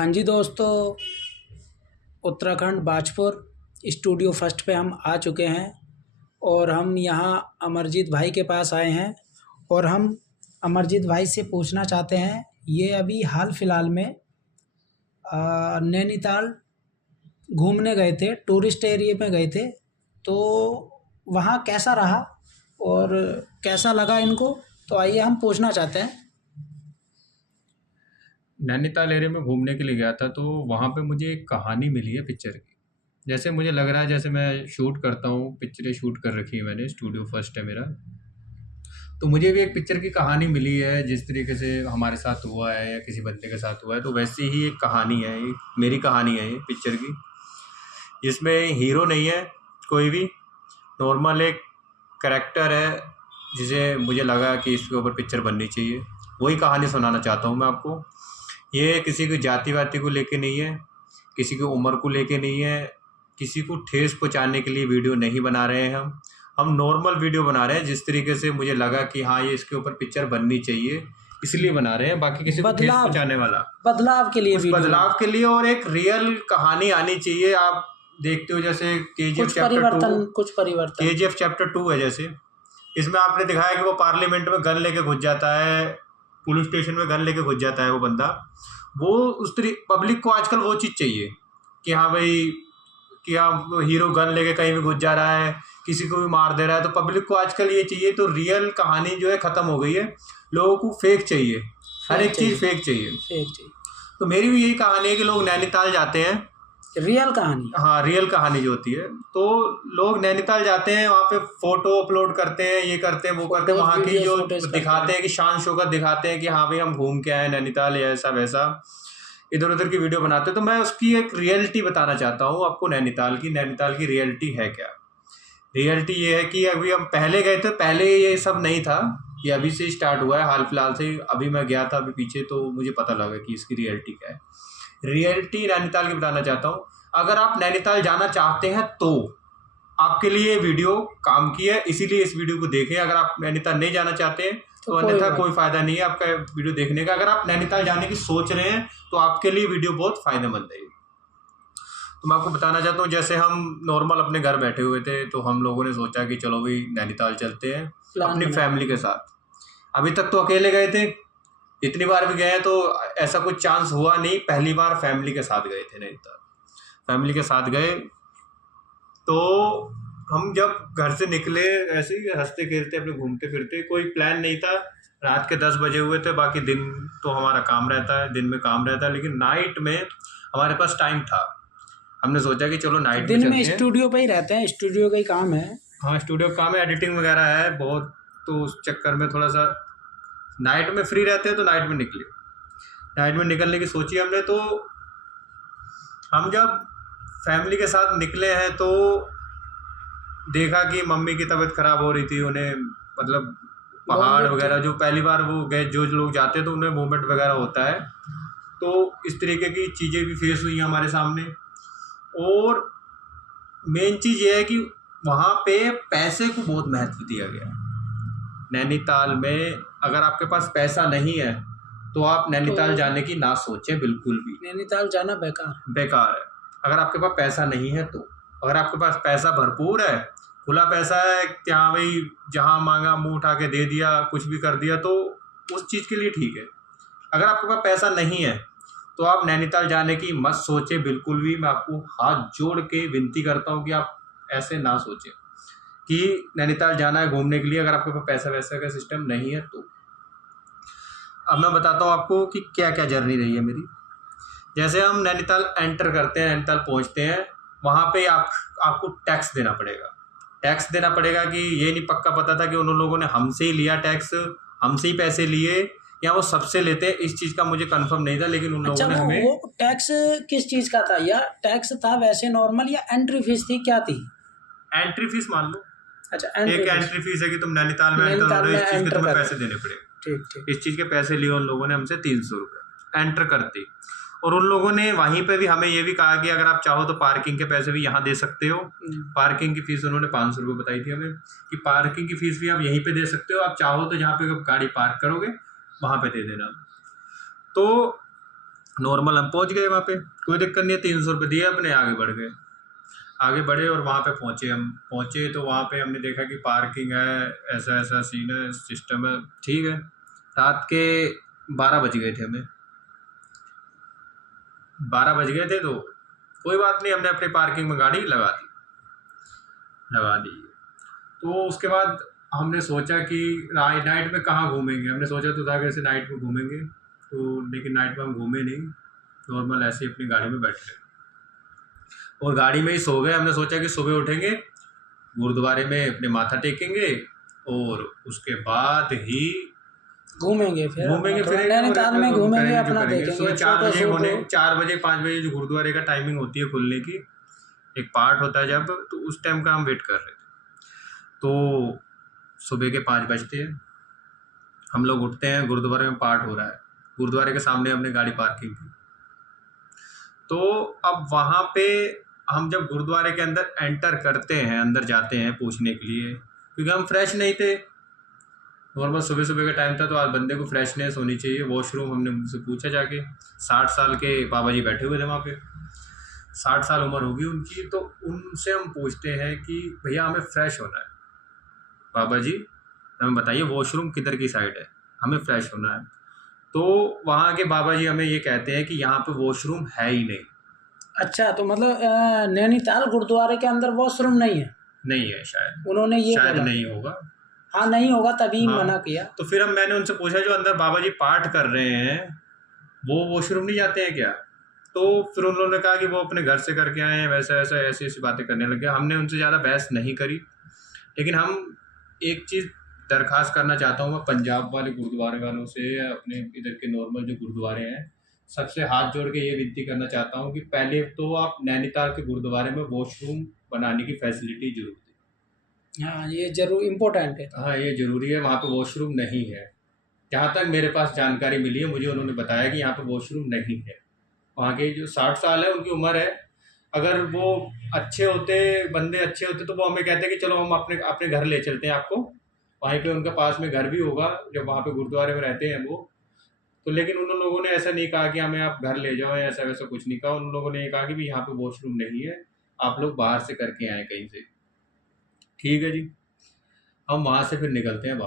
हाँ जी दोस्तों, Uttarakhand Bajpur studio first पे हम आ चुके हैं और हम यहाँ अमरजीत भाई के पास आए हैं और हम अमरजीत भाई से पूछना चाहते हैं। ये अभी हाल फिलहाल में नैनीताल घूमने गए थे, टूरिस्ट एरिया में गए थे, तो वहाँ कैसा रहा और कैसा लगा इनको, तो आइए हम पूछना चाहते हैं। नैनीताल एरिया में घूमने के लिए गया था, तो वहाँ पे मुझे एक कहानी मिली है पिक्चर की। जैसे मुझे लग रहा है, जैसे मैं शूट करता हूँ, पिक्चरें शूट कर रखी है मैंने, स्टूडियो फर्स्ट है मेरा, तो मुझे भी एक पिक्चर की कहानी मिली है। जिस तरीके से हमारे साथ हुआ है या किसी बंदे के साथ हुआ है, तो वैसी ही एक कहानी है, ये मेरी कहानी है ये पिक्चर की, जिसमें हीरो नहीं है कोई भी, नॉर्मल एक करेक्टर है जिसे मुझे लगा कि इसके ऊपर पिक्चर बननी चाहिए। वही कहानी सुनाना चाहता हूँ मैं आपको। ये किसी की जाति वाति को लेके नहीं है, किसी की उम्र को लेके नहीं है, किसी को ठेस पहुंचाने के लिए वीडियो नहीं बना रहे हैं। हम नॉर्मल वीडियो बना रहे हैं, जिस तरीके से मुझे लगा कि हाँ ये इसके ऊपर पिक्चर बननी चाहिए, इसलिए बना रहे हैं। बाकी किसी को ठेस पहुंचाने वाला बदलाव के लिए बदलाव के लिए, और एक रियल कहानी आनी चाहिए। आप देखते हो जैसे कुछ परिवर्तन KGF चैप्टर 2 है, जैसे इसमें आपने दिखाया कि वो पार्लियामेंट में गन लेके घुस जाता है, पुलिस स्टेशन में गन लेके घुस जाता है वो बंदा। वो उस पब्लिक को आजकल वो चीज़ चाहिए कि हाँ भाई, कि हाँ हीरो गन लेके कहीं भी घुस जा रहा है, किसी को भी मार दे रहा है, तो पब्लिक को आजकल ये चाहिए। तो रियल कहानी जो है ख़त्म हो गई है, लोगों को फेक चाहिए, हर एक चीज़ फेक चाहिए। तो मेरी भी यही कहानी है कि लोग नैनीताल जाते हैं, रियल कहानी, हाँ रियल कहानी जो होती है, तो लोग नैनीताल जाते हैं, वहाँ पे फोटो अपलोड करते हैं, ये करते हैं वो करते हैं, वहाँ की जो दिखाते हैं कि शान शौकत दिखाते हैं कि हाँ भाई हम घूम के आए नैनीताल, ऐसा वैसा इधर उधर की वीडियो बनाते हैं। तो मैं उसकी एक रियलिटी बताना चाहता हूँ आपको, नैनीताल की रियलिटी है क्या। रियलिटी ये है कि अभी हम पहले गए थे, पहले ये सब नहीं था, ये अभी से स्टार्ट हुआ है हाल फिलहाल से। अभी मैं गया था अभी पीछे, तो मुझे पता लगा कि इसकी रियलिटी क्या है। रियलिटी नैनीताल की बताना चाहता हूँ। अगर आप नैनीताल जाना चाहते हैं तो आपके लिए वीडियो काम की है, इसीलिए इस वीडियो को देखें। अगर आप नैनीताल नहीं जाना चाहते हैं तो अन्यथा कोई फ़ायदा नहीं है आपका वीडियो देखने का। अगर आप नैनीताल जाने की सोच रहे हैं तो आपके लिए वीडियो बहुत फ़ायदेमंद है। तो मैं आपको बताना चाहता हूँ, जैसे हम नॉर्मल अपने घर बैठे हुए थे, तो हम लोगों ने सोचा कि चलो भाई नैनीताल चलते हैं अपनी फैमिली के साथ। अभी तक तो अकेले गए थे, इतनी बार भी गए हैं तो ऐसा कुछ चांस हुआ नहीं। पहली बार फैमिली के साथ गए थे नैनीताल, फैमिली के साथ गए। तो हम जब घर से निकले, ऐसे ही हंसते खेलते अपने घूमते फिरते, कोई प्लान नहीं था। रात के 10 बजे हुए थे, बाकी दिन तो हमारा काम रहता है, दिन में काम रहता है, लेकिन नाइट में हमारे पास टाइम था। हमने सोचा कि चलो नाइट दिन में स्टूडियो पे ही रहते हैं, स्टूडियो का ही काम है। हाँ स्टूडियो का काम है, एडिटिंग वगैरह है बहुत, तो उस चक्कर में थोड़ा सा नाइट में फ्री रहते हैं, तो नाइट में निकले। नाइट में निकलने की सोची हमने। तो हम जब फैमिली के साथ निकले हैं तो देखा कि मम्मी की तबीयत ख़राब हो रही थी, उन्हें मतलब पहाड़ वगैरह जो पहली बार वो गए, जो लोग जाते हैं तो उन्हें मूवमेंट वगैरह होता है, तो इस तरीके की चीज़ें भी फेस हुई हमारे सामने। और मेन चीज़ ये है कि वहाँ पे पैसे को बहुत महत्व दिया गया। नैनीताल में अगर आपके पास पैसा नहीं है तो आप नैनीताल जाने की ना सोचें, बिल्कुल भी नैनीताल जाना बेकार है। अगर आपके पास पैसा नहीं है तो, अगर आपके पास पैसा भरपूर है, खुला पैसा है, क्या भाई जहाँ मांगा मुंह उठा के दे दिया, कुछ भी कर दिया, तो उस चीज़ के लिए ठीक है। अगर आपके पास पैसा नहीं है तो आप नैनीताल जाने की मत सोचें, बिल्कुल भी। मैं आपको हाथ जोड़ के विनती करता हूँ कि आप ऐसे ना सोचें कि नैनीताल जाना है घूमने के लिए, अगर आपके पास पैसा वैसा का सिस्टम नहीं है तो। अब मैं बताता हूँ आपको कि क्या क्या जर्नी रही है मेरी। जैसे हम नैनीताल एंटर करते हैं, नैनीताल पहुँचते हैं, वहाँ पे आपको टैक्स देना पड़ेगा। टैक्स देना पड़ेगा कि ये नहीं पक्का पता था कि उन लोगों ने हमसे ही लिया टैक्स, हमसे ही पैसे लिए, या वो सबसे लेते हैं, इस चीज़ का मुझे कंफर्म नहीं था, लेकिन उन लोगों ने हमें। वो टैक्स किस चीज़ का था, या टैक्स था वैसे नॉर्मल, या एंट्री फीस थी, क्या थी? एंट्री फीस मान लो। अच्छा, एक एंट्री फीस है कि तुम नैनीताल में एंटर हो रहे हो, इस चीज़ के तुम्हें पैसे देने पड़ेंगे। ठीक। इस चीज़ के पैसे लिए उन लोगों ने हमसे 300 रुपये एंटर करते। और उन लोगों ने वहीं पे भी हमें ये भी कहा कि अगर आप चाहो तो पार्किंग के पैसे भी यहाँ दे सकते हो। पार्किंग की फ़ीस उन्होंने 500 रुपये बताई थी हमें, कि पार्किंग की फ़ीस भी आप यहीं पे दे सकते हो, आप चाहो तो जहाँ पे गाड़ी पार्क करोगे वहाँ पे दे देना। तो नॉर्मल हम पहुंच गए वहाँ पे, कोई दिक्कत नहीं है, 300 रुपये दिए अपने, आगे बढ़ गए। आगे बढ़े और वहाँ पे पहुँचे, हम पहुँचे तो वहाँ पे हमने देखा कि पार्किंग है, ऐसा ऐसा सीन है, सिस्टम है, ठीक है। रात के 12 बज गए थे, हमें 12 बज गए थे, तो कोई बात नहीं, हमने अपनी पार्किंग में गाड़ी लगा दी। तो उसके बाद हमने सोचा कि नाइट में कहाँ घूमेंगे, हमने सोचा तो था कि ऐसे नाइट में घूमेंगे, तो लेकिन नाइट में हम घूमे नहीं, नॉर्मल ऐसे ही अपनी गाड़ी में बैठ गए और गाड़ी में ही सो गए। हमने सोचा कि सुबह उठेंगे, गुरुद्वारे में अपने माथा टेकेंगे और उसके बाद ही घूमेंगे फिर नैनीताल में घूमेंगे, अपना देखेंगे। सुबह 4 बजे 5 बजे जो गुरुद्वारे का टाइमिंग होती है खुलने की, एक पार्ट होता है जब, तो उस टाइम का हम वेट कर रहे थे। तो सुबह के 5 बजते हैं, हम लोग उठते हैं, गुरुद्वारे में पार्ट हो रहा है, गुरुद्वारे के सामने हमने गाड़ी पार्किंग की। तो अब वहाँ पे हम जब गुरुद्वारे के अंदर एंटर करते हैं, अंदर जाते हैं पूछने के लिए, क्योंकि हम फ्रेश नहीं थे, नॉर्मल सुबह सुबह का टाइम था, तो आज बंदे को फ्रेशनेस होनी चाहिए। वॉशरूम हमने उनसे पूछा जाके, 60 साल के बाबा जी बैठे हुए थे वहाँ पे, 60 साल उम्र होगी उनकी, तो उनसे हम पूछते हैं कि भैया हमें फ्रेश होना है, बाबा जी हमें बताइए वॉशरूम किधर की साइड है, हमें फ्रेश होना है। तो वहाँ के बाबा जी हमें ये कहते हैं कि यहाँ पे वॉशरूम है ही नहीं। अच्छा, तो मतलब नैनीताल गुरुद्वारे के अंदर वॉशरूम नहीं है शायद, उन्होंने ये शायद बोला। नहीं होगा, हाँ नहीं होगा, तभी हाँ। मना किया। तो फिर मैंने उनसे पूछा जो अंदर बाबा जी पाठ कर रहे हैं वो वॉशरूम नहीं जाते हैं क्या? तो फिर उन्होंने कहा कि वो अपने घर से करके आए हैं, वैसे ऐसे ऐसी ऐसी बातें करने लगे। हमने उनसे ज़्यादा बहस नहीं करी, लेकिन हम एक चीज़ दरख्वास्त करना चाहता हूँ मैं पंजाब वाले गुरुद्वारे वालों से, अपने इधर के नॉर्मल जो गुरुद्वारे हैं, सबसे हाथ जोड़ के ये विनती करना चाहता हूँ कि पहले तो आप नैनीताल के गुरुद्वारे में वॉशरूम बनाने की फैसिलिटी जरूर दें। हाँ, ये जरूर इम्पोर्टेंट है। हाँ, ये ज़रूरी है। वहाँ पे वॉशरूम नहीं है, जहाँ तक मेरे पास जानकारी मिली है, मुझे उन्होंने बताया कि यहाँ पे वॉशरूम नहीं है। वहाँ के जो 60 साल है उनकी उम्र है, अगर वो अच्छे होते, बंदे अच्छे होते, तो वो हमें कहते कि चलो हम अपने घर ले चलते हैं आपको, वहीं पे उनके पास में घर भी होगा जब वहाँ पे गुरुद्वारे में रहते हैं वो। तो लेकिन उन लोगों ने ऐसा नहीं कहा कि हमें आप घर ले जाओ, ऐसा वैसा कुछ नहीं कहा। उन लोगों ने ये कहा कि भी यहाँ पे वॉशरूम नहीं है, आप लोग बाहर से करके आए कहीं से। ठीक है जी, हम वहाँ से फिर निकलते हैं,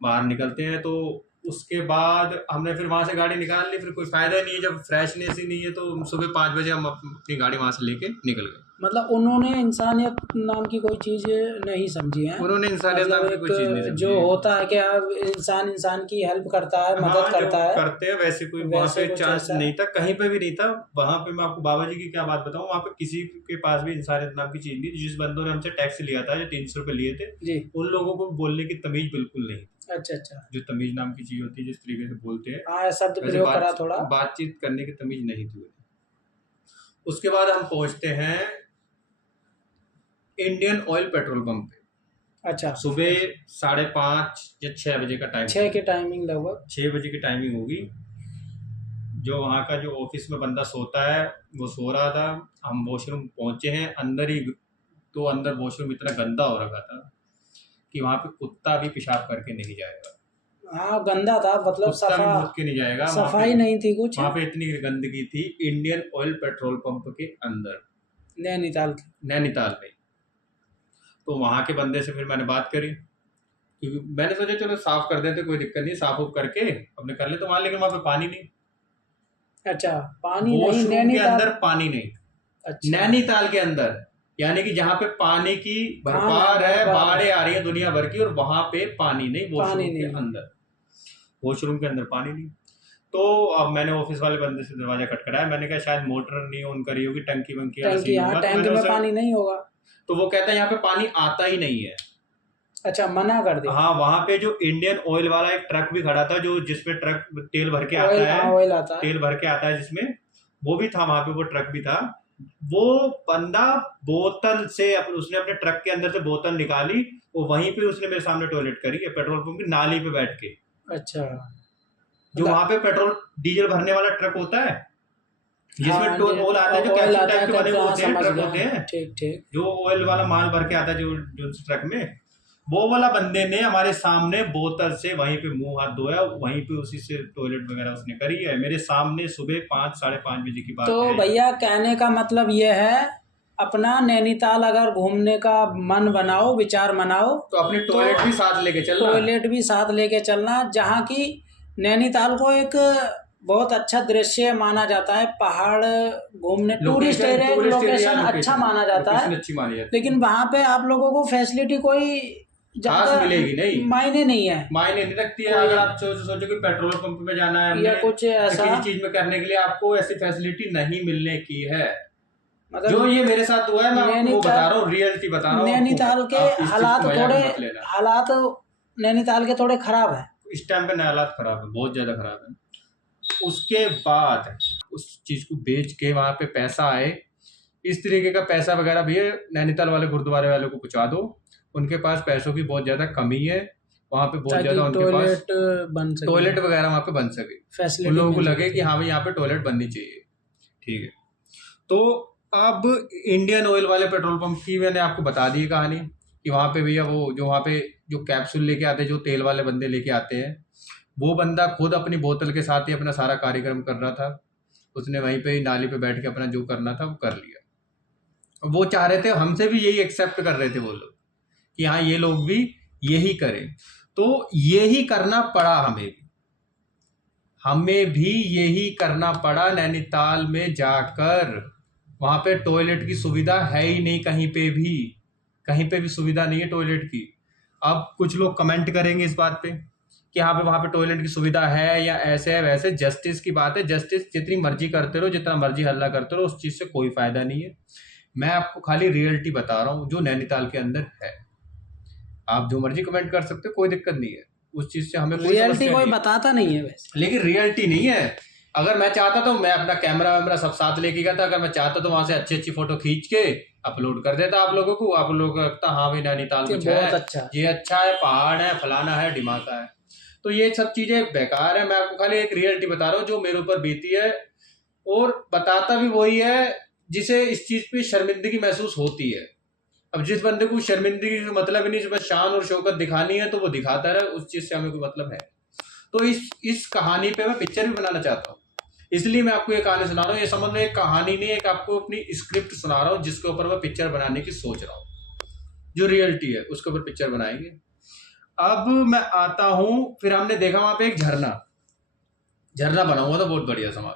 बाहर निकलते हैं। तो उसके बाद हमने फिर वहाँ से गाड़ी निकाल ली, फिर कोई फ़ायदा नहीं है जब फ्रेशनेस ही नहीं है। तो सुबह 5 बजे हम अपनी गाड़ी वहाँ से लेके निकल गए। मतलब उन्होंने इंसानियत नाम की कोई चीज़ नहीं समझी है। उन्होंने इंसानियत मतलब नाम की कोई चीज़ नहीं समझी। जो होता है कि अब इंसान की हेल्प करता है, मदद करता है, करते हैं, वैसे कोई वहाँ पे चांस नहीं था, कहीं पे भी नहीं था। वहाँ पे मैं आपको बाबा जी की क्या बात बताऊँ, वहाँ पे किसी के पास भी इंसानियत नाम की चीज़ नहीं थी। जिस बंदों ने हमसे टैक्स लिया था, जो 300 रुपये लिए थे जी, उन लोगों को बोलने की तमीज़ बिल्कुल नहीं। अच्छा, जो तमीज़ नाम की चीज़ होती है, जिस तरीके से बोलते हैं, शब्द प्रयोग करा, थोड़ा बातचीत करने की तमीज़ नहीं थी। उसके बाद हम पहुँचते हैं इंडियन ऑयल पेट्रोल पंप पे। अच्छा, सुबह 5:30 या 6 बजे का टाइम, 6 की टाइमिंग, लगभग 6 बजे की टाइमिंग होगी। जो वहाँ का जो ऑफिस में बंदा सोता है वो सो रहा था। हम वॉशरूम पहुँचे हैं अंदर ही, तो अंदर वॉशरूम इतना गंदा हो रखा था कि वहाँ पे कुत्ता भी पेशाब करके नहीं जाएगा। हाँ, गंदा था, मतलब सफा के नहीं जाएगा, सफाई नहीं थी कुछ वहाँ पे, इतनी गंदगी थी इंडियन ऑयल पेट्रोल पंप के अंदर, नैनीताल में। तो वहाँ के बंदे से फिर मैंने बात करी, क्योंकि मैंने सोचा चलो साफ कर देते, कोई दिक्कत नहीं, साफ उफ करके अपने कर ले। तो वहाँ, लेकिन वहाँ पे पानी नहीं। अच्छा, पानी नहीं, नैनीताल के अंदर पानी नहीं। अच्छा, नैनीताल के अंदर, यानी कि जहाँ पे पानी की भरपार है, बाढ़ें आ रही है दुनिया भर की, और वहाँ पे पानी नहीं, वॉशरूम के अंदर पानी नहीं। तो अब मैंने ऑफिस वाले बंदे से दरवाजा खटखटाया, मैंने कहा शायद मोटर नहीं ऑन करी होगी, टंकी वंकी में पानी नहीं होगा। तो वो कहता है यहाँ पे पानी आता ही नहीं है। अच्छा, मना कर दिया। हाँ, वहाँ पे जो इंडियन ऑयल वाला एक ट्रक भी खड़ा था, जो जिसमें ट्रक तेल भर के आता है, ऑयल आता है, तेल भर के आता है जिसमें, वो भी था वहाँ पे, वो ट्रक भी था। वो बंदा बोतल से उसने अपने ट्रक के अंदर से बोतल निकाली, वो वहीं पे उसने मेरे सामने टॉयलेट करी है, पेट्रोल पंप की नाली पे बैठ के। अच्छा, जो वहाँ पे पेट्रोल डीजल भरने वाला ट्रक होता है, जिसमें टोल आता है, जो कैप्सूल टाइप के बने होते हैं, ट्रक होते हैं, ठीक, जो ऑयल वाला माल भर के आता है, जो ट्रक में, वो वाला बंदे ने हमारे सामने बोतल से वहीं पे मुंह हाथ धोया, वहीं पे उसी से टॉयलेट वगैरह उसने करी है मेरे सामने, सुबह 5 साढ़े 5 बजे की बात तो है। भैया कहने का मतलब ये है, अपना नैनीताल अगर घूमने का मन बनाओ, विचार बनाओ, तो अपने टॉयलेट भी साथ लेके चलना। टॉयलेट भी साथ लेके चलना। जहाँ की नैनीताल को एक बहुत अच्छा दृश्य माना जाता है, पहाड़ घूमने, टूरिस्ट एरिया, लोकेशन अच्छा माना जाता है, अच्छी मानी जाती है। लेकिन वहाँ पे आप लोगों को फैसिलिटी कोई खास मिलेगी नहीं, मायने नहीं है, मायने नहीं रखती है। अगर आप सोचो कि पेट्रोल पंप में जाना है या कुछ ऐसा किसी चीज में करने के लिए, आपको ऐसी फैसिलिटी नहीं मिलने की है। मतलब जो ये मेरे साथ हुआ है, मैं आपको बता रहा हूँ, रियलिटी बता रहा हूँ। नैनीताल के हालात नैनीताल के थोड़े खराब है इस टाइम पे, हालात खराब है, बहुत ज्यादा खराब है। उसके बाद उस चीज को बेच के वहां पे पैसा आए, इस तरीके का पैसा वगैरह भी नैनीताल वाले गुरुद्वारे वालों को पहुंचा दो, उनके पास पैसों की बहुत ज्यादा कमी है, वहां पे बहुत ज्यादा उनके पास टॉयलेट वगैरह वहां पे बन सके, उन लोगों को लगे कि हाँ भाई यहाँ पे टॉयलेट बननी चाहिए। ठीक है, तो अब इंडियन ऑयल वाले पेट्रोल पंप की मैंने आपको बता दी कहानी कि वहाँ पे भैया वो जो वहाँ पे जो कैप्सूल लेके आते हैं, जो तेल वाले बंदे लेके आते हैं, वो बंदा खुद अपनी बोतल के साथ ही अपना सारा कार्यक्रम कर रहा था। उसने वहीं पे नाली पे बैठ के अपना जो करना था वो कर लिया। वो चाह रहे थे, हमसे भी यही एक्सेप्ट कर रहे थे वो लोग कि हाँ ये लोग भी यही करें, तो यही करना पड़ा हमें भी यही करना पड़ा। नैनीताल में जाकर वहाँ पे टॉयलेट की सुविधा है ही नहीं, कहीं पे भी सुविधा नहीं है टॉयलेट की। अब कुछ लोग कमेंट करेंगे इस बात पे कि हाँ पे वहाँ पे टॉयलेट की सुविधा है या ऐसे है वैसे, जस्टिस की बात है। जस्टिस जितनी मर्जी करते रहो, जितना मर्जी हल्ला करते रहो, उस चीज़ से कोई फायदा नहीं है। मैं आपको खाली रियलिटी बता रहा हूँ जो नैनीताल के अंदर है। आप जो मर्जी कमेंट कर सकते हो, कोई दिक्कत नहीं है, उस चीज़ से हमें रियलिटी कोई बताता नहीं है वैसे, लेकिन रियलिटी नहीं है। अगर मैं चाहता तो मैं अपना कैमरा वैमरा सब साथ लेके गया था, अगर मैं चाहता तो वहां से अच्छी अच्छी फोटो खींच के अपलोड कर देता आप लोगों को, आप लोगों को लगता हाँ भाई नैनीताल कुछ है, अच्छा, ये अच्छा है, पहाड़ है, फलाना है, ढिमाका है। तो ये सब चीजें बेकार है। मैं आपको खाली एक रियलिटी बता रहा हूँ जो मेरे ऊपर बीती है, और बताता भी वही है जिसे इस चीज पे शर्मिंदगी महसूस होती है। अब जिस बंदे को शर्मिंदगी का मतलब ही नहीं, बस शान और शौकत दिखानी है तो वो दिखाता रहे, उस चीज से हमें कोई मतलब है। तो इस कहानी पे मैं पिक्चर भी बनाना चाहता हूँ, इसलिए मैं आपको ये कहानी सुना रहा हूँ। ये समझ में एक कहानी नहीं, एक आपको अपनी स्क्रिप्ट सुना रहा हूँ जिसके ऊपर मैं पिक्चर बनाने की सोच रहा हूँ, जो रियलिटी है उसके ऊपर पिक्चर बनाएंगे। अब मैं आता हूँ, फिर हमने देखा वहां पे एक झरना बना हुआ था, बहुत बढ़िया समाज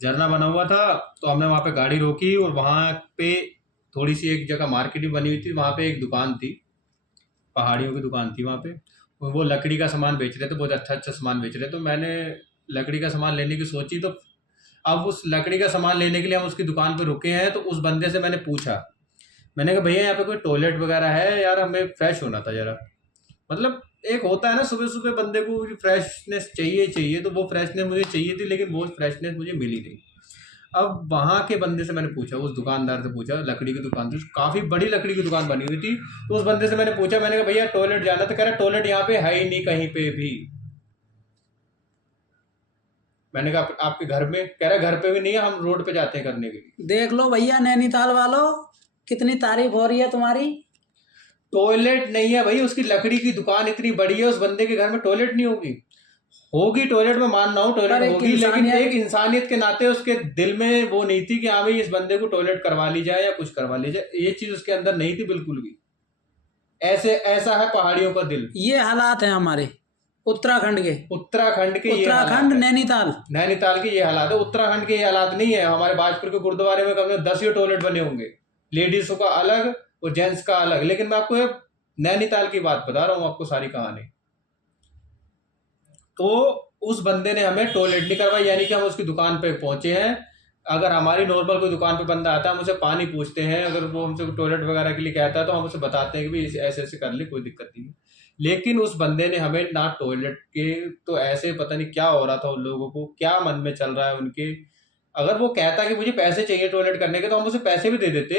झरना बना हुआ था। तो हमने वहां पे गाड़ी रोकी और वहां पे थोड़ी सी एक जगह मार्केट भी बनी हुई थी, वहां पे एक दुकान थी, पहाड़ियों की दुकान थी वहां पे, वो लकड़ी का सामान बेच रहे थे, बहुत अच्छा अच्छा सामान बेच रहे थे। तो मैंने लकड़ी का सामान लेने की सोची, तो अब उस लकड़ी का सामान लेने के लिए हम उसकी दुकान पे रुके हैं। तो उस बंदे से मैंने पूछा, मैंने कहा भैया यहाँ पे कोई टॉयलेट वगैरह है यार, हमें फ्रेश होना था जरा। मतलब एक होता है ना, सुबह सुबह बंदे को फ्रेशनेस चाहिए, तो वो फ्रेशनेस मुझे चाहिए थी, लेकिन वो फ्रेशनेस मुझे मिली नहीं। अब वहाँ के बंदे से मैंने पूछा, उस दुकानदार से पूछा, लकड़ी की दुकान थी, काफ़ी बड़ी लकड़ी की दुकान बनी हुई थी। तो उस बंदे से मैंने पूछा, मैंने कहा भैया टॉयलेट जाना था, कह रहा टॉयलेट यहाँ पे है ही नहीं कहीं पे भी। मैंने कहा आपके घर में, कह रहा घर पे भी नहीं है, हम रोड पे जाते हैं करने के लिए। देख लो भैया नैनीताल वालों, कितनी तारीफ हो रही है तुम्हारी। टॉयलेट नहीं है भाई, उसकी लकड़ी की दुकान इतनी बड़ी है, उस बंदे के घर में टॉयलेट नहीं होगी टॉयलेट में मान रहा हूँ टॉयलेट होगी, लेकिन एक इंसानियत के नाते उसके दिल में वो नहीं थी कि हाँ भाई इस बंदे को टॉयलेट करवा ली जाए या कुछ करवा ली जाए, ये चीज उसके अंदर नहीं थी बिल्कुल भी। ऐसा है पहाड़ियों का दिल। ये हालात है हमारे उत्तराखंड के नैनीताल के ये हालात है। उत्तराखंड के ये हालात नहीं है। हमारे बाजपुर के गुरुद्वारे में कम से कम 10 ही टॉयलेट बने होंगे, लेडीजों का अलग और जेंट्स का अलग। लेकिन मैं आपको नैनीताल की बात बता रहा हूँ, आपको सारी कहानी। तो उस बंदे ने हमें टॉयलेट नहीं करवाई, यानी कि हम उसकी दुकान पे पहुंचे हैं। अगर हमारी नॉर्मल कोई दुकान पे बंदा आता है, हम उसे पानी पूछते हैं, अगर वो हमसे टॉयलेट वगैरह के लिए कहता है तो हम उसे बताते हैं कि भाई ऐसे ऐसे कर ले, कोई दिक्कत नहीं है। लेकिन उस बंदे ने हमें ना टॉयलेट के, तो ऐसे पता नहीं क्या हो रहा था उन लोगों को, क्या मन में चल रहा है उनके। अगर वो कहता कि मुझे पैसे चाहिए टॉयलेट करने के, तो हम उसे पैसे भी दे देते।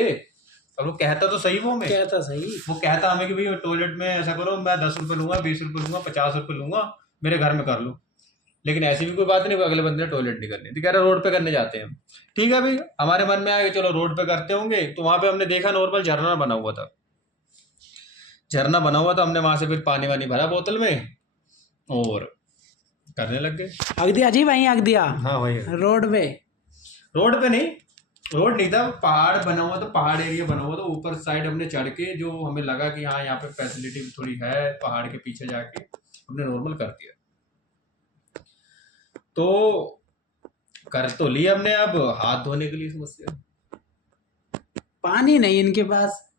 और वो कहता तो सही, वो कहता हमें कि भाई टॉयलेट में ऐसा करो, मैं 10 रुपये लूंगा, 20 रुपये लूंगा, 50 रुपये लूंगा, मेरे घर में कर लो। लेकिन ऐसी भी कोई बात नहीं, अगले बंदे ने टॉयलेट नहीं करनी थी, कह रहे रोड पे करने जाते हैं। ठीक है भाई, हमारे मन में आया कि चलो रोड पे करते होंगे। तो वहां पे हमने देखा नॉर्मल झरना बना हुआ था। झरना बना हुआ था, हमने वहां से फिर पानी वानी भरा बोतल में और करने लग गए। अगदिया जी, वहीं अगदिया। हाँ भाई, रोड पे? रोड पे नहीं, रोड नहीं था, पहाड़ बना हुआ था, पहाड़ एरिया बना हुआ था। ऊपर साइड हमने चढ़ के जो हमें लगा कि हाँ यहाँ पे फैसिलिटी थोड़ी है, पहाड़ के पीछे जाके हमने नॉर्मल कर दिया। तो कर तो लिया हमने, अब हाथ धोने के लिए समस्या। पानी नहीं इनके पास?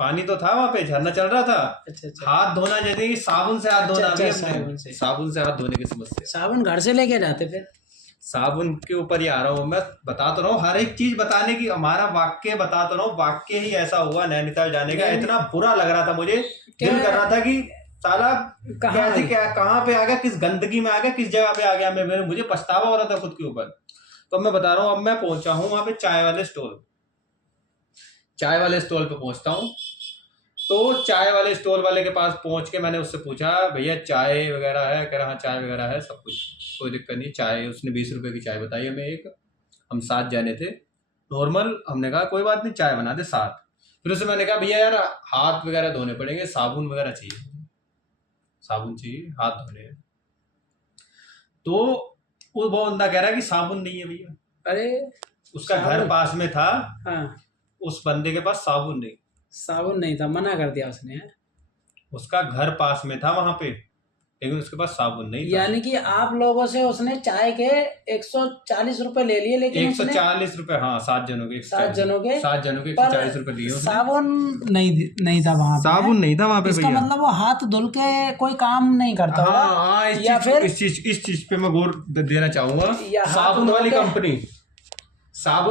पानी तो था वहां पे, झरना चल रहा था। अच्छा। हाथ धोना जैसे कि साबुन से हाथ धोना। अच्छा, साबुन से हाथ धोने की समस्या। साबुन घर से लेके जाते फिर? साबुन के ऊपर ही आ रहा हूँ मैं, बता तो रहा हूँ हर एक चीज बताने की, हमारा वाक्य बता तो रहा हूँ, वाक्य ही ऐसा हुआ नैनीताल जाने का। इतना बुरा लग रहा था मुझे, दिल कर रहा था कि साला कैसे क्या कहाँ पे आ गया, किस गंदगी में आ गया, किस जगह पे आ गया। मुझे पछतावा हो रहा था खुद के ऊपर। तो मैं बता रहा हूँ, अब मैं पहुंचा हूँ वहां पे चाय वाले स्टॉल पे पहुंचता हूँ। तो चाय वाले स्टॉल वाले के पास पहुंच के मैंने उससे पूछा, भैया चाय वगैरह है? कह रहा हाँ चाय वगैरह है, सब कुछ, कोई दिक्कत नहीं। चाय उसने 20 रुपए की चाय बताई हमें एक, हम 7 जाने थे नॉर्मल। हमने कहा कोई बात नहीं, चाय बना दे 7। फिर उससे मैंने कहा भैया यार हाथ वगैरह धोने पड़ेंगे, साबुन वगैरह चाहिए, साबुन चाहिए हाथ धोने। तो वो बंदा कह रहा है कि साबुन नहीं है भैया। अरे उसका घर पास में था। हाँ, उस बंदे के पास साबुन नहीं था, मना कर दिया उसने। उसका घर पास में था वहां पे, लेकिन उसके पास साबुन नहीं था। यानी कि आप लोगों से उसने चाय के 140 रुपए ले लिए, लेकिन 140 रुपए, हाँ 7 जनों के 140 रुपए दिए। साबुन नहीं था वहां पे। साबुन नहीं था वहां पे। इसका मतलब वो हाथ धुल के कोई काम नहीं करता होगा। हाँ, इस चीज पे मैं गौर देना चाहूंगा। साबुन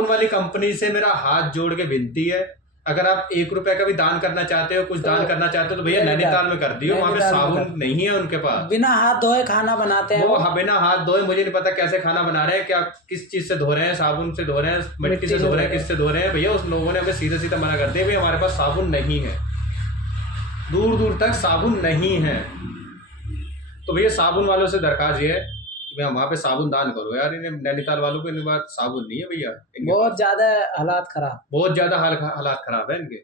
वाली कंपनी से मेरा हाथ जोड़ के विनती है, अगर आप 1 रुपए का भी दान करना चाहते हो, कुछ दान करना चाहते हो, तो भैया नैनीताल में कर दियो। वहां पे साबुन नहीं है उनके पास। बिना हाथ धोए खाना बनाते हैं वो। बिना हाथ धोए, मुझे नहीं पता कैसे खाना बना रहे हैं, क्या किस चीज से धो रहे हैं, साबुन से धो रहे हैं, मिट्टी से धो रहे हैं, किससे धो रहे हैं। भैया उस लोगों ने हमें सीधा सीधा मना कर दिया, भैया हमारे पास साबुन नहीं है, दूर दूर तक साबुन नहीं है। तो भैया साबुन वालों से दरखास्त ये है, वहां पे साबुन दान करो यार। इन्हें नैनीताल वालों को इनके पास साबुन नहीं है भैया। बहुत ज्यादा हालात खराब है इनके,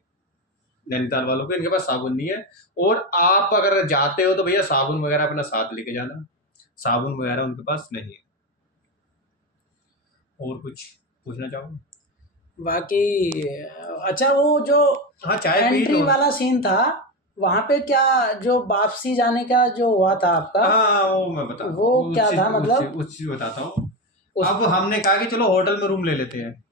नैनीताल वालों के। इनके पास साबुन नहीं है। और आप अगर जाते हो तो भैया साबुन वगैरह अपना साथ लेके जाना, साबुन वगैरह उनके पास नहीं है। और कुछ पूछना चाहोगे बाकी? अच्छा, वो जो हाँ चाय एंट्री वाला सीन था वहां पे, क्या जो वापसी जाने का जो हुआ था आपका? हाँ वो मैं बता, वो क्या था मतलब? उस चीज बताता हूँ। अब हमने कहा कि चलो होटल में रूम ले लेते हैं।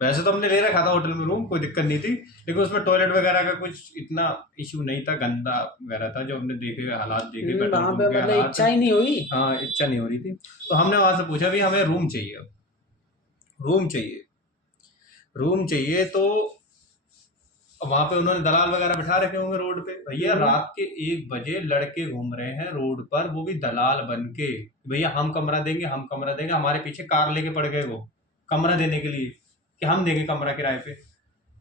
वैसे तो हमने ले रखा था होटल में रूम, कोई दिक्कत नहीं थी, लेकिन उसमें टॉयलेट वगैरह का कुछ इतना इशू नहीं था, गंदा वगैरह था जो हमने देखे, हालात देखे, वहाँ पे मतलब इच्छा ही नहीं हुई। हाँ इच्छा नहीं हो रही थी। तो हमने वहां से पूछा भी हमें रूम चाहिए। तो वहां पे उन्होंने दलाल वगैरह बिठा रखे होंगे रोड पे। भैया रात के 1 बजे लड़के घूम रहे हैं रोड पर, वो भी दलाल बन के, भैया हम कमरा देंगे। हमारे पीछे कार लेके पड़ गए वो कमरा देने के लिए कि हम देंगे कमरा किराए पे।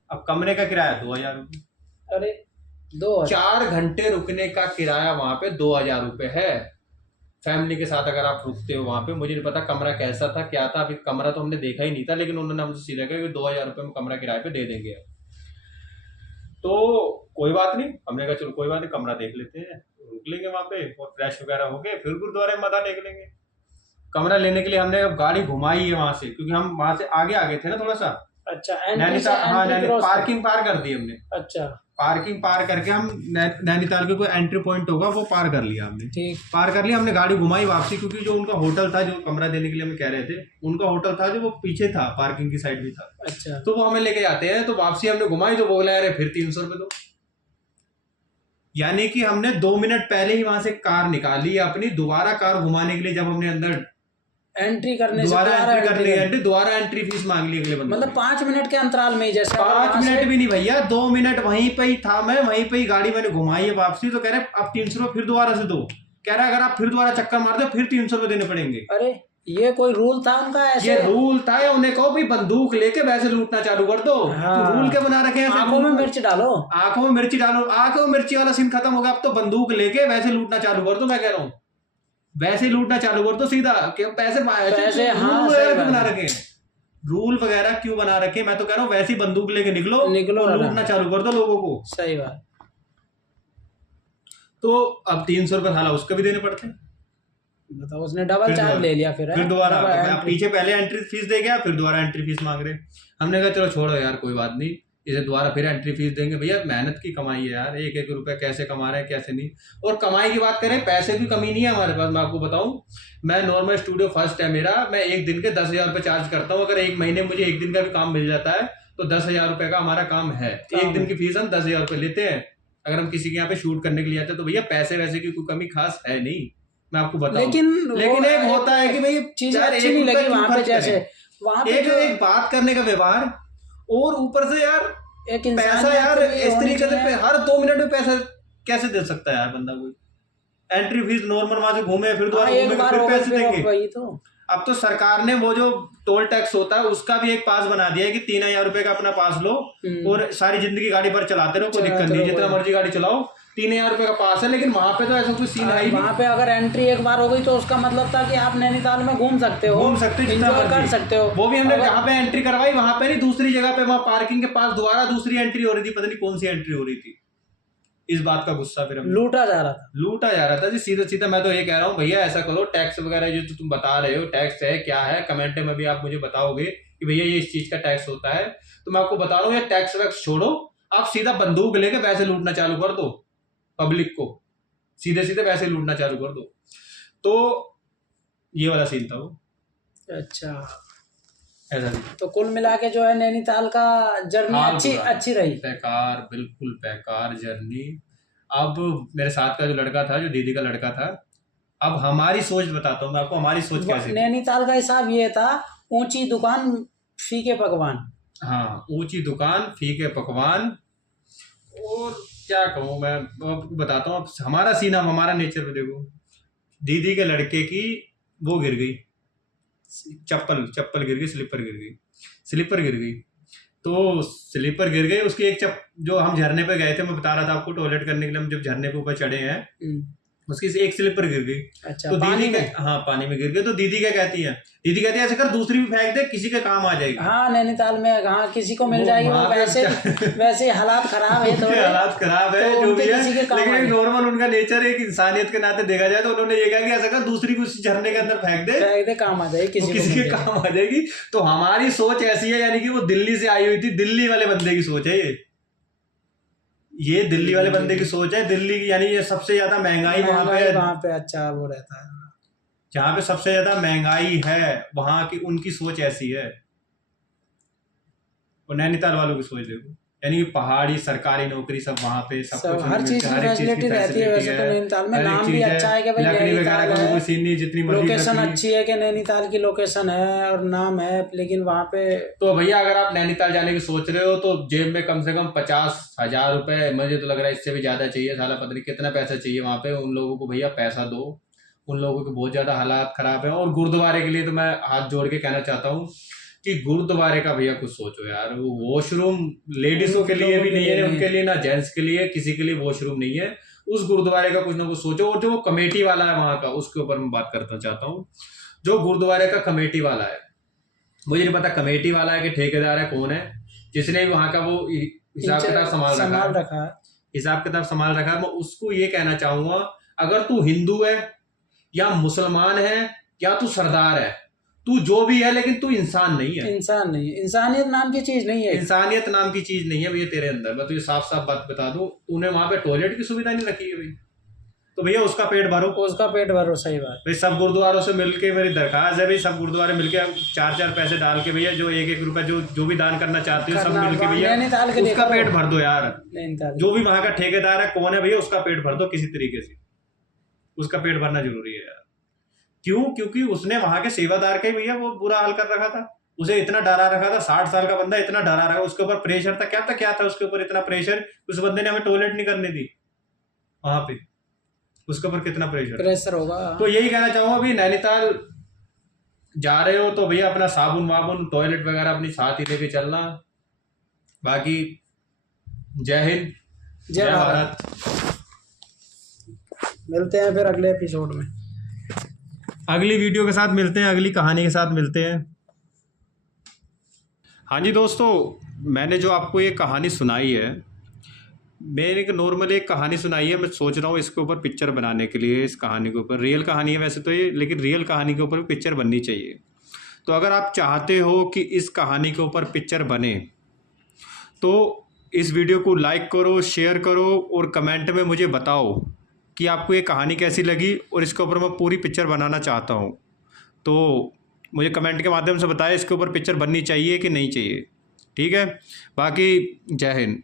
अब कमरे का किराया 2000 रुपये। अरे 2000? 4 घंटे रुकने का किराया वहां पे 2000 रुपये है। फैमिली के साथ अगर आप रुकते हो वहां पे, मुझे नहीं पता कमरा कैसा था, क्या था, अभी कमरा तो हमने देखा ही नहीं था, लेकिन उन्होंने हमसे सीधा कहा कि 2000 रुपये में कमरा किराए पे दे देंगे। तो कोई बात नहीं, हमने कहा चलो कोई बात नहीं, कमरा देख लेते हैं, रुक लेंगे वहां पे और फ्रेश वगैरह होके फिर गुरुद्वारे में मथा टेक लेंगे। कमरा लेने के लिए हमने अब गाड़ी घुमाई है वहां से, क्योंकि हम वहां से आगे थे ना थोड़ा सा। अच्छा, पार्किंग पार कर दी हमने। अच्छा, पार्किंग पार करके हम नैनीताल के कोई एंट्री पॉइंट होगा वो पार कर लिया हमने। ठीक, पार कर लिया हमने, गाड़ी घुमाई वापसी, क्योंकि जो उनका होटल था, जो कमरा देने के लिए हमें कह रहे थे, उनका होटल था जो वो पीछे था, पार्किंग की साइड भी था। अच्छा, तो वो हमें लेके जाते हैं। तो वापसी हमने घुमाई तो बोला अरे फिर 300 रुपये दो। यानी कि हमने 2 मिनट पहले ही वहां से कार निकाली अपनी, दोबारा कार घुमाने के लिए जब हमने अंदर एंट्री करने से दोबारा एंट्री फीस मांग ली अगले बंदे। मतलब 5 मिनट के अंतराल में, जैसे 5 मिनट भी नहीं भैया, 2 मिनट वहीं पे ही था मैं, वहीं पे ही गाड़ी मैंने घुमाई है वापसी। तो कह रहे अब 300 रुपये फिर दोबारा से दो। कह रहा अगर आप फिर दोबारा चक्कर मार दो फिर 300 रुपये देने पड़ेंगे। अरे ये कोई रूल था उनका? ऐसे ये रूल था, उन्हें कहो भी बंदूक लेके वैसे लूटना चालू कर दो। हाँ। तो रूल के बना रखे हैं, आंखों में मिर्ची डालो, आंखों में मिर्ची वाला सीन खत्म हो गया। अब तो बंदूक लेके वैसे लूटना चालू कर दो। मैं कह रहा हूँ वैसे लूटना चालू कर दो सीधा, कि पैसे हाँ, बना रखे रूल वगैरह क्यों बना रखे। मैं तो कह रहा हूँ वैसे ही बंदूक लेके निकलो और लूटना चालू कर दो लोगों को। सही बात। तो अब 300 रुपये साला उसको भी देने पड़ते हैं। बताओ, उसने डबल चार्ज ले लिया फिर दोबारा आप पीछे पहले एंट्री फीस दे गया, फिर दोबारा एंट्री फीस मांग रहे। हमने कहा चलो छोड़ो यार कोई बात नहीं, इसे दोबारा फिर एंट्री फीस देंगे। भैया मेहनत की कमाई है यार, एक एक रुपया कैसे कमा रहे हैं कैसे नहीं। और कमाई की बात करें, पैसे की कमी नहीं है हमारे पास। मैं आपको बताऊं, मैं नॉर्मल स्टूडियो फर्स्ट है मेरा, मैं एक दिन के 10,000 रुपये चार्ज करता हूँ। अगर एक महीने मुझे एक दिन का भी काम मिल जाता है तो 10,000 रुपये का हमारा काम है। एक दिन की फीस हम 10,000 रुपये लेते हैं अगर हम किसी के यहाँ पे शूट करने के लिए आते हैं। तो भैया पैसे वैसे की कोई कमी खास है नहीं, मैं आपको बताऊं। लेकिन एक होता है कि भाई चीज अच्छी नहीं लगी वहां पे, जैसे वहां पे एक बात करने का व्यवहार, और ऊपर से यार एक पैसा यार इस तरीके से हर 2 मिनट में पैसा कैसे दे सकता है यार बंदा कोई। एंट्री फीस नॉर्मल वहां से घूमे फिर दोबारा घूमे फिर पैसे देंगे। वही तो अब तो सरकार ने वो जो टोल टैक्स होता है उसका भी एक पास बना दिया है कि 3,000 रुपए का अपना पास लो और सारी जिंदगी गाड़ी पर चलाते रहो, कोई दिक्कत नहीं, जितना मर्जी गाड़ी चलाओ, 3,000 रुपए का पास है। लेकिन वहां पे तो ऐसा कोई सीन है ही नहीं। वहां पे अगर एंट्री एक बार हो गई तो उसका मतलब था कि आप नैनीताल में घूम सकते हो, जितना कर सकते हो। वो भी हमने जहाँ पे एंट्री करवाई वहां पे नहीं, दूसरी जगह पे, वहां पार्किंग के पास दोबारा दूसरी एंट्री हो रही थी, पता नहीं कौन सी एंट्री हो रही थी। इस बात का गुस्सा फिर लूटा जा रहा था जी सीधा सीधा। मैं तो ये कह रहा हूँ भैया ऐसा करो, टैक्स वगैरह जो तुम बता रहे हो टैक्स है क्या है, कमेंट में भी आप मुझे बताओगे कि भैया ये इस चीज का टैक्स होता है, तो मैं आपको बता रहा हूँ ये टैक्स वैक्स छोड़ो, आप सीधा बंदूक लेके पैसे लूटना चालू कर दो, पब्लिक को सीधे सीधे पैसे लूटना चालू कर दो। तो ये वाला सीन था वो। अच्छा ऐसा नहीं। तो कुल मिला के जो है नैनीताल का जर्नी अच्छी रही। बेकार, बिल्कुल बेकार जर्नी। अब मेरे साथ का जो लड़का था, जो दीदी का लड़का था, अब हमारी सोच बताता हूँ मैं आपको, हमारी सोच कैसी। नैनीताल का हिसाब ये था, ऊंची दुकान फीके पकवान। हाँ, ऊंची दुकान फीके पकवान। और क्या कहूँ मैं आपको बताता हूँ, हमारा सीन, अब हमारा नेचर में देखो, दीदी के लड़के की वो गिर गई चप्पल गिर गई, स्लीपर गिर गई। तो स्लीपर गिर गई, उसकी एक जो हम झरने पे गए थे, मैं बता रहा था आपको, टॉयलेट करने के लिए हम जब झरने पे ऊपर चढ़े हैं, उसकी एक स्लीपर गिर गई। अच्छा, तो दीदी पानी में गिर गई। तो दीदी क्या कहती है, ऐसे कर दूसरी भी फेंक दे, किसी के काम आ जाएगी। हाँ, नैनीताल में हाँ किसी को मिल जाएगी, वो वैसे हालात खराब है, थोड़े हालात खराब है जो भी है, लेकिन नॉर्मल उनका नेचर है कि इंसानियत के नाते देखा जाए तो उन्होंने ये कहा कि ऐसा कर दूसरी को उस झरने के अंदर फेंक दे, काम आ जाएगी, किसी के काम आ जाएगी। तो हमारी सोच ऐसी है, यानी कि वो दिल्ली से आई हुई थी, दिल्ली वाले बंदे की सोच है ये दिल्ली वाले बंदे की सोच है। दिल्ली की, यानी ये सबसे ज्यादा महंगाई वहां पे अच्छा वो रहता है, जहाँ पे सबसे ज्यादा महंगाई है वहां की, उनकी सोच ऐसी है। और नैनीताल वालों की सोच देखो, यानी कि पहाड़ी, सरकारी नौकरी सब वहाँ पे, सब कुछ हर चीज की फैसिलिटी रहती है। वैसे तो नैनीताल में नाम भी अच्छा है कि भाई नैनीताल है, जितनी लोकेशन अच्छी है कि नैनीताल की लोकेशन है और नाम है, लेकिन वहाँ पे तो भैया अगर आप नैनीताल जाने की सोच रहे हो तो जेब में कम से कम 50,000 रुपए, मुझे तो लग रहा है इससे भी ज्यादा चाहिए, साला पता नहीं कितना पैसा चाहिए वहाँ पे। उन लोगों को भैया पैसा दो, उन लोगों के बहुत ज्यादा हालात खराब है। और गुरुद्वारे के लिए तो मैं हाथ जोड़ के कहना चाहता हूँ कि गुरुद्वारे का भैया कुछ सोचो यार। वो वॉशरूम लेडीजों के लिए भी नहीं है, उनके लिए ना जेंट्स के लिए, किसी के लिए वॉशरूम नहीं है। उस गुरुद्वारे का कुछ ना कुछ सोचो। और जो कमेटी वाला है वहां का, उसके ऊपर मैं बात करना चाहता हूँ। जो गुरुद्वारे का कमेटी वाला है, मुझे नहीं पता कमेटी वाला है कि ठेकेदार है, कौन है, जिसने भी वहां का वो हिसाब किताब संभाल रखा है, हिसाब किताब संभाल रखा है। मैं उसको ये कहना चाहूंगा, अगर तू हिंदू है या मुसलमान है या तू सरदार है, तू जो भी है, लेकिन तू इंसान नहीं है। इंसानियत नाम की चीज नहीं है, इंसानियत नाम की चीज नहीं है भैया तेरे अंदर। मैं तुझे साफ साफ बात बता दूं, तूने वहां पे टॉयलेट की सुविधा नहीं रखी है भाई, तो भैया उसका पेट भरो। सही बात भाई। सब गुरुद्वारों से मिलके मेरी दरखास्त है भाई, सब गुरुद्वारे मिलके 4-4 पैसे डाल के भैया, जो 1-1 रुपया जो भी दान करना चाहते हो, सब मिलके भैया उसका पेट भर दो यार। जो भी वहां का ठेकेदार है, कौन है भैया, उसका पेट भर दो किसी तरीके से। उसका पेट भरना जरूरी है यार। क्यों? क्योंकि उसने वहां के सेवादार का ही भैया वो बुरा हाल कर रखा था, उसे इतना डरा रखा था। 60 साल का बंदा इतना डरा रखा, उसके ऊपर प्रेशर था, क्या था उसके ऊपर इतना प्रेशर, उस बंदे ने हमें टॉयलेट नहीं करने दी वहां पे, उसके ऊपर कितना प्रेशर होगा। तो यही कहना चाहूंगा, अभी नैनीताल जा रहे हो तो भैया अपना साबुन वाबुन, टॉयलेट वगैरह अपनी साथ ही लेके चलना। बाकी जय हिंद, जय भारत। मिलते हैं फिर अगले एपिसोड में, अगली वीडियो के साथ मिलते हैं, अगली कहानी के साथ मिलते हैं। हाँ जी दोस्तों, मैंने जो आपको ये कहानी सुनाई है, मैंने एक नॉर्मल एक कहानी सुनाई है, मैं सोच रहा हूँ इसके ऊपर पिक्चर बनाने के लिए। इस कहानी के ऊपर, रियल कहानी है वैसे तो ये, लेकिन रियल कहानी के ऊपर पिक्चर बननी चाहिए। तो अगर आप चाहते हो कि इस कहानी के ऊपर पिक्चर बने तो इस वीडियो को लाइक करो, शेयर करो और कमेंट में मुझे बताओ कि आपको ये कहानी कैसी लगी और इसके ऊपर मैं पूरी पिक्चर बनाना चाहता हूँ। तो मुझे कमेंट के माध्यम से बताएं इसके ऊपर पिक्चर बननी चाहिए कि नहीं चाहिए। ठीक है, बाकी जय हिंद।